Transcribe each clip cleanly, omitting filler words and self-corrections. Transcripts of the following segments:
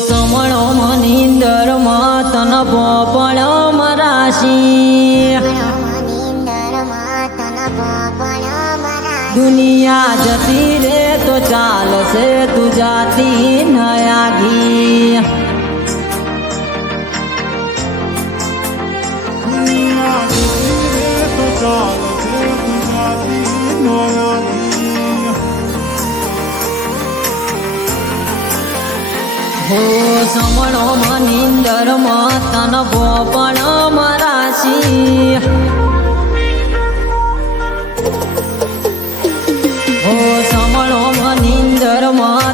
સમણો મનિંદર તન પોપળ મરાશી દુનિયા જતી રે તો ચાલશે તું જાતી નયાગી હો સમણો મનિંદર તન પોપળ મરાશી હો સમણો મનિંદર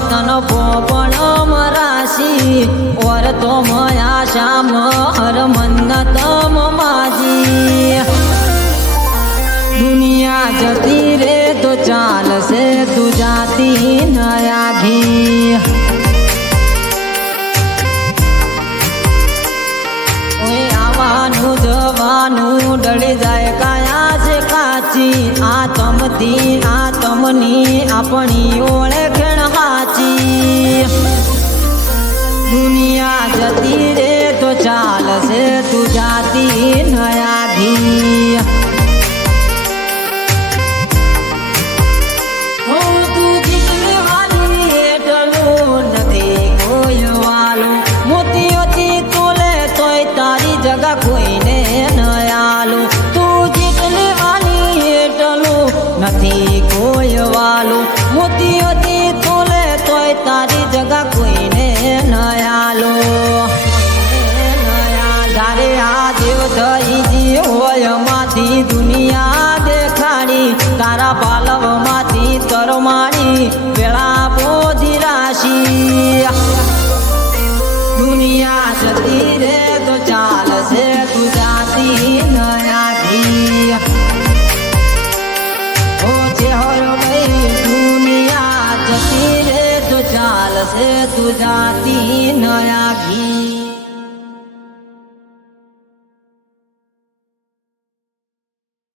તન પોપળ મરાશી ઓર તો મયા શ્યામ હર મન્નત માજી દુનિયા જતી રે તો ચાલશે તું જાતી નયાગી જવાનું ડળી જાય કાયા છે કાચી આતમની આપણી ઓળખણ હાચી દુનિયા જતી રે તો ચાલશે તું જાતી નયાગી તું જીતને વાલી હેઠળું નથી કોઈ વાલું મોતીઓથી તોલે તોય તારી જગા કોઈને ન આલું તું જેટલી આલી હેઠલું નથી કોઈ વાલું મોતીઓથી તોલે તોય તારી જગા કોઈને ન આલું જ્યારે આ દેવ દહીજી હોય માંથી દુનિયા દેખાડી તારા પાલવમાંથી તરમાડી વેળા બોધી રાશી દુનિયા જતી રે તો ચાલશે તું જાતી નયાગી ઓ ચેહર ભાઈ દુનિયા જતી રે તો ચાલશે તું જાતી નયા